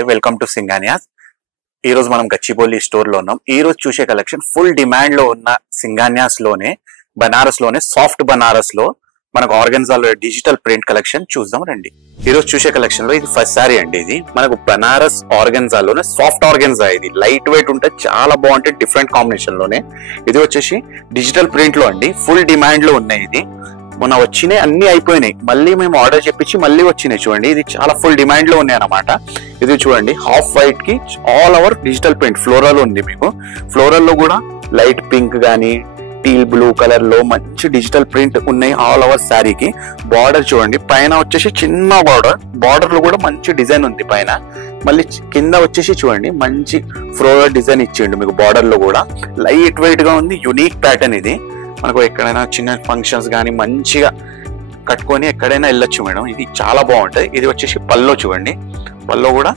Hi welcome to సింగానియాస్. ఈ రోజు మనం గచ్చిబౌలి స్టోర్ లో ఉన్నాం. ఈ రోజు చూసే కలెక్షన్ ఫుల్ డిమాండ్ లో ఉన్న సింగానియాస్ లోనే బనారస్ లోనే సాఫ్ట్ బనారస్ లో మనకు ఆర్గన్జాలో డిజిటల్ ప్రింట్ కలెక్షన్ చూద్దాం రండి. ఈ రోజు చూసే కలెక్షన్ లో ఇది ఫస్ట్ సారీ అండి. ఇది మనకు బనారస్ ఆర్గన్జాలోనే సాఫ్ట్ ఆర్గన్జా. ఇది లైట్ వెయిట్ ఉంటే చాలా బాగుంటుంది, డిఫరెంట్ కాంబినేషన్ లోనే. ఇది వచ్చేసి డిజిటల్ ప్రింట్ లో అండి, ఫుల్ డిమాండ్ లో ఉన్నాయి. ఇది మొన్న వచ్చినాయి, అన్ని అయిపోయినాయి, మళ్ళీ మేము ఆర్డర్ చెప్పించి మళ్ళీ వచ్చినాయి. చూడండి, ఇది చాలా ఫుల్ డిమాండ్ లో ఉన్నాయి అన్నమాట. ఇది చూడండి, హాఫ్ వైట్ కి all over digital print floral ఉంది. మీకు ఫ్లోరల్ లో కూడా లైట్ పింక్ గానీ టీల్ బ్లూ కలర్ లో మంచి డిజిటల్ ప్రింట్ ఉన్నాయి ఆల్ ఓవర్ శారీకి. బార్డర్ చూడండి, పైన వచ్చేసి చిన్న బార్డర్ లో కూడా మంచి డిజైన్ ఉంది పైన. మళ్ళీ కింద వచ్చేసి చూడండి మంచి ఫ్లోరల్ డిజైన్ ఇచ్చిండు మీకు. బార్డర్ లో కూడా లైట్ వెయిట్ గా ఉంది, యునిక్ ప్యాటర్న్ ఇది. మనకు ఎక్కడైనా చిన్న ఫంక్షన్స్ కానీ మంచిగా కట్టుకొని ఎక్కడైనా వెళ్ళొచ్చు మేడం. ఇది చాలా బాగుంటది. ఇది వచ్చేసి పల్లో చూడండి, పల్లో కూడా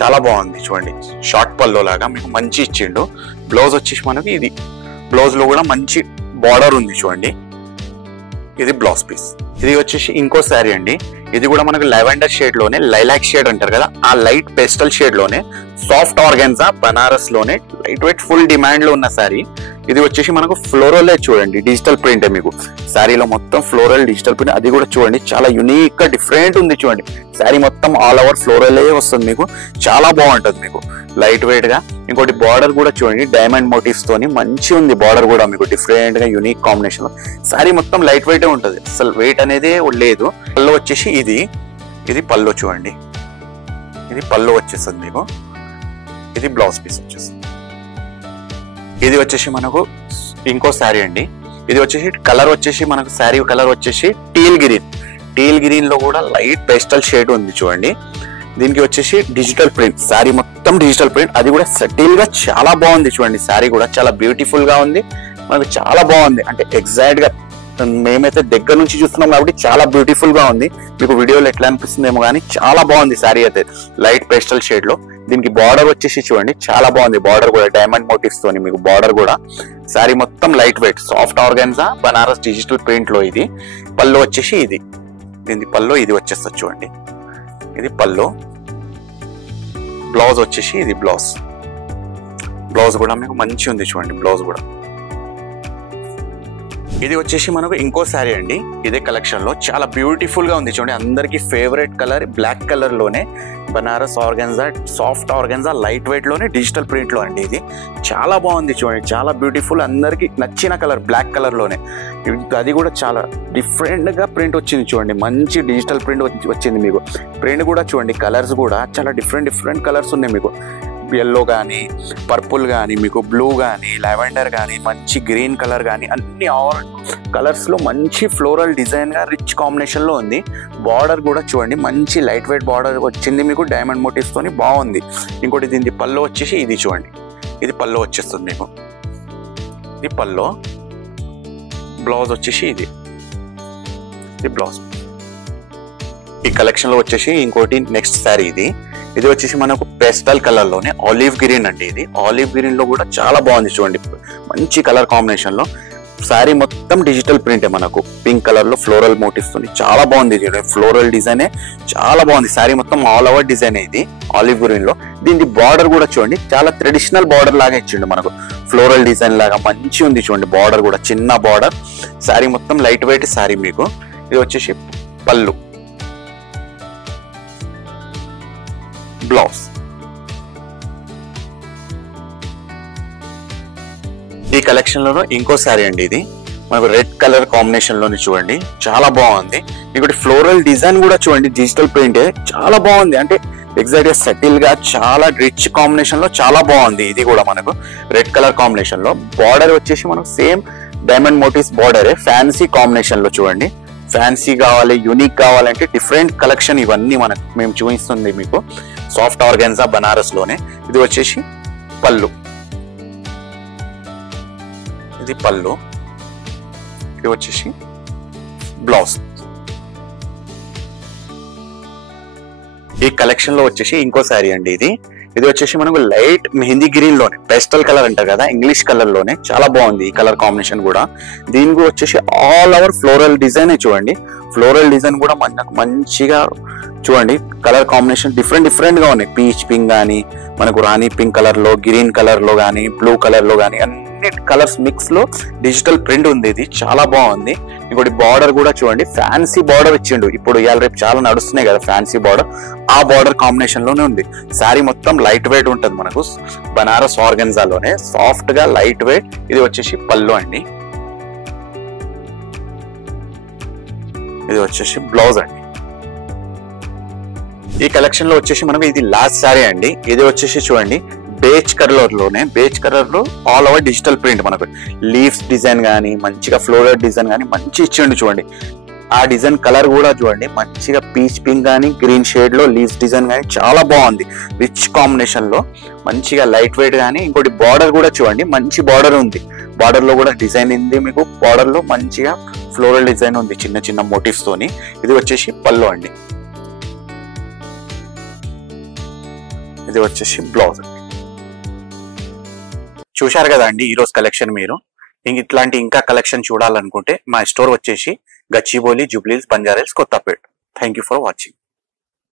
చాలా బాగుంది చూడండి, షార్ట్ పల్లో లాగా మీకు మంచి ఇచ్చిండు. బ్లౌజ్ వచ్చేసి మనకి ఇది బ్లౌజ్ లో కూడా మంచి బార్డర్ ఉంది చూడండి. ఇది బ్లౌజ్ పీస్. ఇది వచ్చేసి ఇంకో శారీ అండి. ఇది కూడా మనకు లెవెండర్ షేడ్ లోనే, లైలాక్ షేడ్ అంటారు కదా, ఆ లైట్ పేస్టల్ షేడ్ లోనే సాఫ్ట్ ఆర్గన్జా బనారస్ లోనే లైట్ వెయిట్ ఫుల్ డిమాండ్ లో ఉన్న శారీ. ఇది వచ్చేసి మనకు ఫ్లోరల్ చూడండి, డిజిటల్ ప్రింట్ మీకు శారీలో మొత్తం ఫ్లోరల్ డిజిటల్ ప్రింట్. అది కూడా చూడండి చాలా యునిక్ గా డిఫరెంట్ ఉంది చూడండి. శారీ మొత్తం ఆల్ ఓవర్ ఫ్లోరలే వస్తుంది మీకు, చాలా బాగుంటది మీకు లైట్ వెయిట్ గా. ఇంకోటి బార్డర్ కూడా చూడండి, డైమండ్ మోటివ్స్ తోని మంచి ఉంది బార్డర్ కూడా మీకు, డిఫరెంట్ గా యునిక్ కాంబినేషన్ లో. శారీ మొత్తం లైట్ వెయిట్ ఉంటది, అసలు వెయిట్ అనేది లేదు. పళ్ళు వచ్చేసి ఇది పళ్ళు చూడండి, ఇది పళ్ళు వచ్చేస్తుంది మీకు. ఇది బ్లౌజ్ పీస్ వచ్చేస్తుంది. ఇది వచ్చేసి మనకు ఇంకో శారీ అండి. ఇది వచ్చేసి కలర్ వచ్చేసి మనకు శారీ కలర్ వచ్చేసి టీల్ గ్రీన్ లో కూడా లైట్ పేస్టల్ షేడ్ ఉంది చూడండి. దీనికి వచ్చేసి డిజిటల్ ప్రింట్, శారీ మొత్తం డిజిటల్ ప్రింట్. అది కూడా సటిల్ గా చాలా బాగుంది చూడండి. శారీ కూడా చాలా బ్యూటిఫుల్ గా ఉంది, మనకు చాలా బాగుంది. అంటే ఎగ్జాక్ట్ గా మేమైతే దగ్గర నుంచి చూస్తున్నాం కాబట్టి చాలా బ్యూటిఫుల్ గా ఉంది. మీకు వీడియోలో ఎట్లా అనిపిస్తుందేమో కానీ చాలా బాగుంది శారీ అయితే, లైట్ పేస్టల్ షేడ్ లో. దీనికి బార్డర్ వచ్చేసి చూడండి చాలా బాగుంది, బార్డర్ కూడా డైమండ్ మోటివ్స్ తోని మీకు బార్డర్ కూడా. శారీ మొత్తం light weight soft organza Banaras digital print లో. ఇది పళ్ళు వచ్చేసి దీని పళ్ళు ఇది వచ్చేస్తుంది చూడండి. ఇది పళ్ళు. బ్లౌజ్ వచ్చేసి ఇది బ్లౌజ్ కూడా మీకు మంచి ఉంది చూడండి, బ్లౌజ్ కూడా. ఇది వచ్చేసి మనకు ఇంకో శారీ అండి. ఇదే కలెక్షన్ లో చాలా బ్యూటిఫుల్ గా ఉంది చూడండి. అందరికి ఫేవరెట్ కలర్ బ్లాక్ కలర్ లోనే Banaras organza soft organza light weight లోనే డిజిటల్ ప్రింట్ లో అండి. ఇది చాలా బాగుంది చూడండి, చాలా బ్యూటిఫుల్, అందరికి నచ్చిన కలర్ బ్లాక్ కలర్ లోనే. అది కూడా చాలా డిఫరెంట్ గా ప్రింట్ వచ్చింది చూడండి, మంచి డిజిటల్ ప్రింట్ వచ్చింది మీకు. ప్రింట్ కూడా చూడండి, కలర్స్ కూడా చాలా డిఫరెంట్ కలర్స్ ఉన్నాయి మీకు. ఎల్లో కానీ పర్పుల్ కానీ మీకు బ్లూ కానీ లావెండర్ కానీ మంచి గ్రీన్ కలర్ కానీ అన్ని ఆల్ కలర్స్ లో మంచి ఫ్లోరల్ డిజైన్ గా రిచ్ కాంబినేషన్ లో ఉంది. బార్డర్ కూడా చూడండి మంచి లైట్ వెయిట్ బార్డర్ వచ్చింది మీకు, డైమండ్ మోటివ్స్ తోని బాగుంది. ఇంకోటి దీని పళ్ళు వచ్చేసి ఇది చూడండి, ఇది పళ్ళు వచ్చేస్తుంది మీకు. ఇది పళ్ళు. బ్లౌజ్ వచ్చేసి ఇది బ్లౌజ్. ఈ కలెక్షన్ లో వచ్చేసి ఇంకోటి నెక్స్ట్ శారీ. ఇది వచ్చేసి మనకు పేస్టల్ కలర్ లోనే ఆలివ్ గ్రీన్ అండి. ఇది ఆలివ్ గ్రీన్ లో కూడా చాలా బాగుంది చూడండి, మంచి కలర్ కాంబినేషన్ లో. శారీ మొత్తం డిజిటల్ ప్రింటే మనకు, పింక్ కలర్ లో ఫ్లోరల్ మోటివ్స్ తోని చాలా బాగుంది చూడండి. ఫ్లోరల్ డిజైనే చాలా బాగుంది. శారీ మొత్తం ఆల్ ఓవర్ డిజైన్ ఇది ఆలివ్ గ్రీన్ లో. దీనికి బార్డర్ కూడా చూడండి చాలా ట్రెడిషనల్ బార్డర్ లాగా ఇచ్చిండు మనకు, ఫ్లోరల్ డిజైన్ లాగా మంచి ఉంది చూడండి. బార్డర్ కూడా చిన్న బార్డర్. శారీ మొత్తం లైట్ వెయిట్ శారీ మీకు. ఇది వచ్చేసి పళ్ళు. బ్లౌజ్. ఈ కలెక్షన్ లోనూ ఇంకో శారీ అండి. ఇది మనకు రెడ్ కలర్ కాంబినేషన్ లోని చూడండి, చాలా బాగుంది. ఇంకోటి ఫ్లోరల్ డిజైన్ కూడా చూడండి, డిజిటల్ ప్రింట్ చాలా బాగుంది. అంటే ఎగ్జాక్ట్ గా సెటిల్ గా చాలా రిచ్ కాంబినేషన్ లో చాలా బాగుంది. ఇది కూడా మనకు రెడ్ కలర్ కాంబినేషన్ లో. బార్డర్ వచ్చేసి మనకు same diamond motifs border, fancy combination లో చూడండి. ఫ్యాన్సీ కావాలి, యూనిక్ కావాలంటే డిఫరెంట్ కలెక్షన్ ఇవన్నీ మనకు మేము చూపిస్తుంది మీకు సాఫ్ట్ ఆర్గన్జా బనారస్ లోనే. ఇది వచ్చేసి పళ్ళు. ఇది పళ్ళు. ఇది వచ్చేసి బ్లౌజ్. ఈ కలెక్షన్ లో వచ్చేసి ఇంకో శారీ అండి. ఇది వచ్చేసి మనకు లైట్ మెహందీ గ్రీన్ లోనే పేస్టల్ కలర్ అంటారు కదా, ఇంగ్లీష్ కలర్ లోనే చాలా బాగుంది ఈ కలర్ కాంబినేషన్ కూడా. దీనికి వచ్చేసి ఆల్ ఓవర్ ఫ్లోరల్ డిజైన్ చూడండి. ఫ్లోరల్ డిజైన్ కూడా మనకు మంచిగా చూడండి, కలర్ కాంబినేషన్ డిఫరెంట్ గా ఉన్నాయి. పీచ్ పింక్ కానీ, మనకు రాణి పింక్ కలర్ లో, గ్రీన్ కలర్ లో కానీ, బ్లూ కలర్ లో కానీ, అన్ని కలర్స్ మిక్స్ లో డిజిటల్ ప్రింట్ ఉంది. ఇది చాలా బాగుంది. ఇంకోటి బార్డర్ కూడా చూడండి, ఫ్యాన్సీ బార్డర్ ఇచ్చిండు. ఇప్పుడు ఇవాళ రేపు చాలా నడుస్తున్నాయి కదా ఫ్యాన్సీ బార్డర్, ఆ బార్డర్ కాంబినేషన్ లోనే ఉంది. శారీ మొత్తం లైట్ వెయిట్ ఉంటుంది మనకు, బనారస్ ఆర్గన్జాలోనే సాఫ్ట్ గా లైట్ వెయిట్. ఇది వచ్చేసి పళ్ళు అండి, ఇది వచ్చేసి బ్లౌజ్ అండి. ఈ కలెక్షన్ లో వచ్చేసి మనకు ఇది లాస్ట్ శారీ అండి. ఇది వచ్చేసి చూడండి బేజ్ కలర్ లోనే, బేజ్ కలర్ లో ఆల్ ఓవర్ డిజిటల్ ప్రింట్, మనకు లీవ్స్ డిజైన్ గానీ, మంచిగా ఫ్లోరల్ డిజైన్ గానీ మంచి ఇచ్చిండు చూడండి. ఆ డిజైన్ కలర్ కూడా చూడండి మంచిగా పీచ్ పింక్ గానీ, గ్రీన్ షేడ్ లో లీవ్స్ డిజైన్ గానీ చాలా బాగుంది. రిచ్ కాంబినేషన్ లో మంచిగా లైట్ వెయిట్ గానీ. ఇంకోటి బార్డర్ కూడా చూడండి మంచి బార్డర్ ఉంది. బార్డర్ లో కూడా డిజైన్ ఉంది మీకు, బార్డర్ లో మంచిగా ఫ్లోరల్ డిజైన్ ఉంది చిన్న చిన్న మోటివ్స్ తోని. ఇది వచ్చేసి పళ్ళు అండి, ఇది వచ్చేసి బ్లౌజ్. చూశారు కదా అండి ఈరోజు కలెక్షన్. మీరు ఇట్లాంటి ఇంకా కలెక్షన్ చూడాలనుకుంటే మా స్టోర్ వచ్చేసి Gachibowli, Jubilee hills, Banjara hills, Kothapet. Thank you for watching.